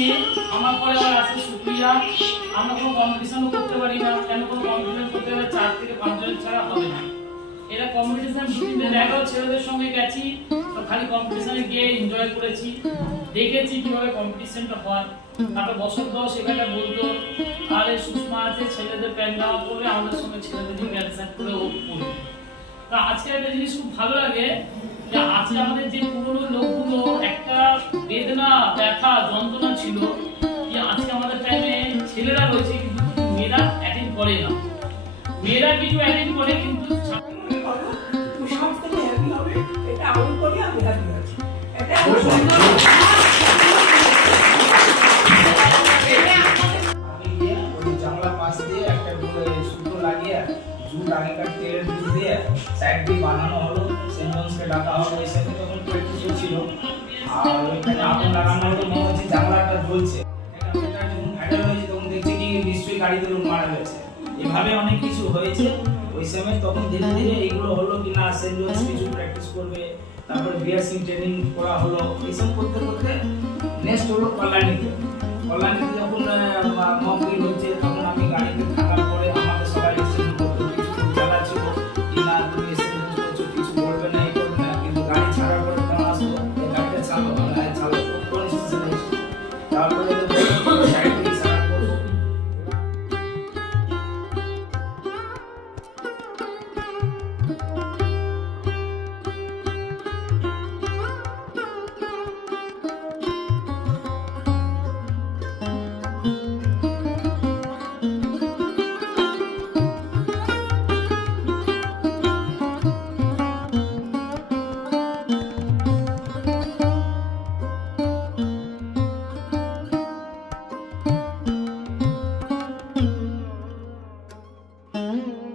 মেয়ে, আমার পরে আবার আছে সুপ্রিয়া। আমরা কোনো কম্পিটিশনও করতে পারি না। কেন কোনো কম্পিটিশন করতে হলে 4 থেকে 5 জন ছাড়া হবে না। এরা কম্পিটিশন 2-3 দিন আগেও ছেলেদের সঙ্গে গেছি, তো খালি কম্পিটিশনে গিয়ে এনজয় করেছি, দেখেছি কিভাবে কম্পিটিশনটা হয়। তারপর বছর 10 এখানে বলতো আরে সুষমা আছে, ছেলেদের প্যান্ট জামা পরবে, আমাদের সঙ্গে ছেলেদের প্যান্ট শার্ট পরে ও পরবে। তা আজকে একটা জিনিস খুব ভালো লাগে যে আজকে আমাদের যে পুরনো লোকগুলো একটা বেদনা, ব্যথা, যন্ত্রণা ছিল, যে আজকে আমাদের টাইমে ছেলেরা রয়েছে কিন্তু মেয়েরা অ্যাটেন্ড করে না। মেয়েরা কিছু অ্যাটেন্ড করে কিন্তু বানানো হলো, সেন্টনসকে ডাকা হলো, ওই সাথে তখন প্র্যাকটিস হচ্ছিল। আর ওইখানে আগুন লাগানো হলো, মনে হচ্ছে জানলাটা জ্বলছে। এটা যখন ভাইরাল হয়েছে তখন দেখছি কি নিশ্চয়ই গাড়িতে লোক মারা গেছে। এভাবে অনেক কিছু হয়েছে ওই সময়। তখন ধীরে ধীরে এইগুলো হলো কি না, সেন্টনস কিছু প্র্যাকটিস করবে, তারপরে বিয়াসিং ট্রেনিং করা হলো। এইসব করতে করতে নেক্সট হলো কল্যাণীতে। কল্যাণীতে যখন মক ড্রিল হচ্ছে তখন আমি গাড়িতে থাকার পরে আমাকে সবাই রিসিভ করতে কিছু জানা ছিল কি না, তুমি সেন্টনস করছো, কিছু বলবে না, এই করবে না। কিন্তু গাড়ি ছাড়ার পরে কেমন আসলো, গাড়িটা চালো চালো কোন স্টেশনে, তারপরে সাইড থেকে সারা করবো। Mm-hmm.